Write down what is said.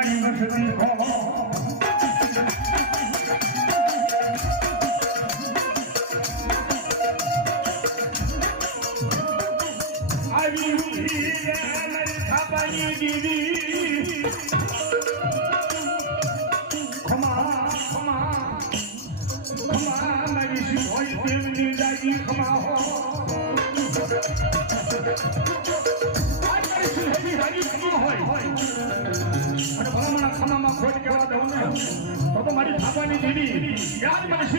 મારી મસતી ખો આવી ઉભી રે મારી થાપાની દીદી ખમા ખમા ખમા મારી શિહોઈ પ્રેમની દાદી ખમા હો ખમામાં ખોટ કેવા દઉં ને તો મારી થાપાની દીદી યાદ મને